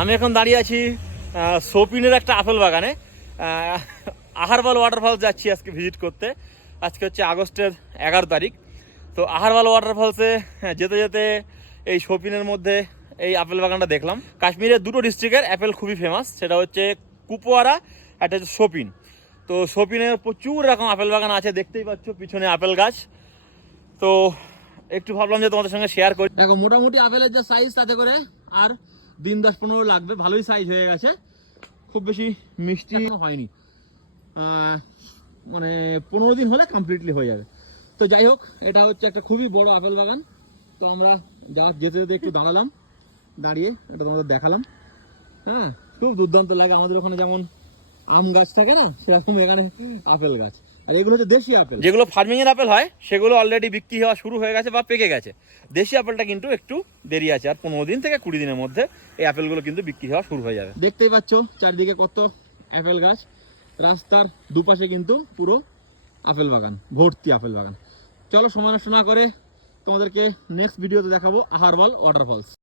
আমি এখন দাঁড়িয়ে আছি সোপিনের একটা আপেল বাগানে। আহ, আহারবাল ওয়াটারফলস যাচ্ছি আজকে ভিজিট করতে। আজকে হচ্ছে আগস্টের এগারো তারিখ। তো আহারবাল ওয়াটারফলসে হ্যাঁ, যেতে যেতে এই সোপিনের মধ্যে এই আপেল বাগানটা দেখলাম। কাশ্মীরের দুটো ডিস্ট্রিক্টের অ্যাপেল খুবই ফেমাস সেটা হচ্ছে কুপোয়ারা একটা হচ্ছে সোপিন। তো সোপিনের প্রচুর রকম আপেল বাগান আছে দেখতেই পাচ্ছ পিছনে আপেল গাছ। তো একটু ভাবলাম যে তোমাদের সঙ্গে শেয়ার করি। দেখো মোটামুটি আপেলের যে সাইজ তাতে করে আর দিন দশ পনেরো লাগবে ভালোই সাইজ হয়ে গেছে। খুব বেশি মিষ্টি হয়নি। মানে পনেরো দিন হলে কমপ্লিটলি হয়ে যাবে। তো যাই হোক এটা হচ্ছে একটা খুবই বড় আপেল বাগান। তো আমরা যা যেতে যেতে একটু দাঁড়ালাম। দাঁড়িয়ে এটা তোমাদের দেখালাম। হ্যাঁ খুব দুর্দান্ত লাগে আমাদের ওখানে যেমন আম গাছ থাকে না সেরকম এখানে আপেল গাছ। আর এগুলো হচ্ছে দেশি আপেল। যেগুলো ফার্মিং এর আপেল হয় সেগুলো অলরেডি বিক্রি হওয়া শুরু হয়ে গেছে বা পেকে গেছে। দেশি আপেলটা কিন্তু একটু দেরি আছে আর পনেরো দিন থেকে কুড়ি দিনের মধ্যে এই আপেলগুলো কিন্তু বিক্রি হওয়া শুরু হয়ে যাবে। দেখতেই পাচ্ছ চারদিকে কত আপেল গাছ। রাস্তার দুপাশে কিন্তু পুরো আপেল বাগান ভর্তি আপেল বাগান। চলো সময় না করে তোমাদেরকে নেক্সট ভিডিওতে দেখাবো আহারবাল ওয়াটারফলস